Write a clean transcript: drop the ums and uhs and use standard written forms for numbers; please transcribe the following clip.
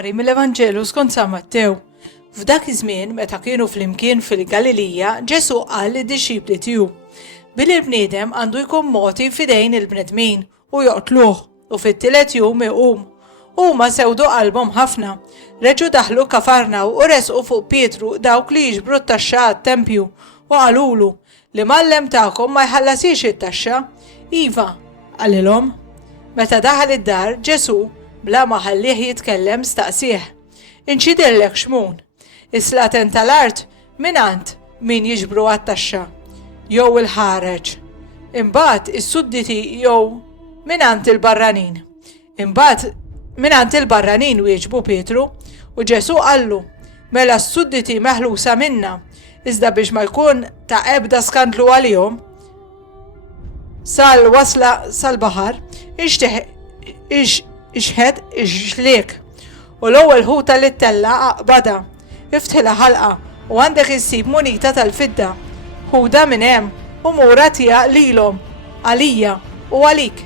qari mill-Evanġelu skont San Mattew. F'dak iż-żmien meta kienu flimkien fil-Galilija, Ġesu qal lid-dixxipli tiegħu: bil-bniedem għandu jkun mogħti f'idejn il-bnedmin u joqtluh u fit-tielet jum iqum. Huma sewdu qalbhom ħafna, reġgħu daħlu Kafarnaw u resqu fuq Pietru dawk li jiġbru t-taxxa għat-tempju u qalulu li mallem tagħkom ma jħallasix it-taxxa. Iva, qalilhom. Meta daħal id-dar, Ġesu bla ma ħallih jitkellem staqsih: inxidillek x'mun? Is-slaten tal-art minant min jiġbru għat-taxxa? Jew il-ħareġ? Imbagħad is-sudditi jew minant il-barranin? Imbagħad minant il-barranin wieġbu Pietru u Ġesu qallu: mela s-sudditi meħlusa minna, iżda biex ma jkun ta' ebda skandlu għalihom sal-wasla sal-baħar ixħed ixliek u l-ewwel ħuta li tella aqbada, iftħilha ħalqa u għandek issib munita tal-fidda, ħuda minn hemm u mura tiegħek lilhom, għalija u għalik.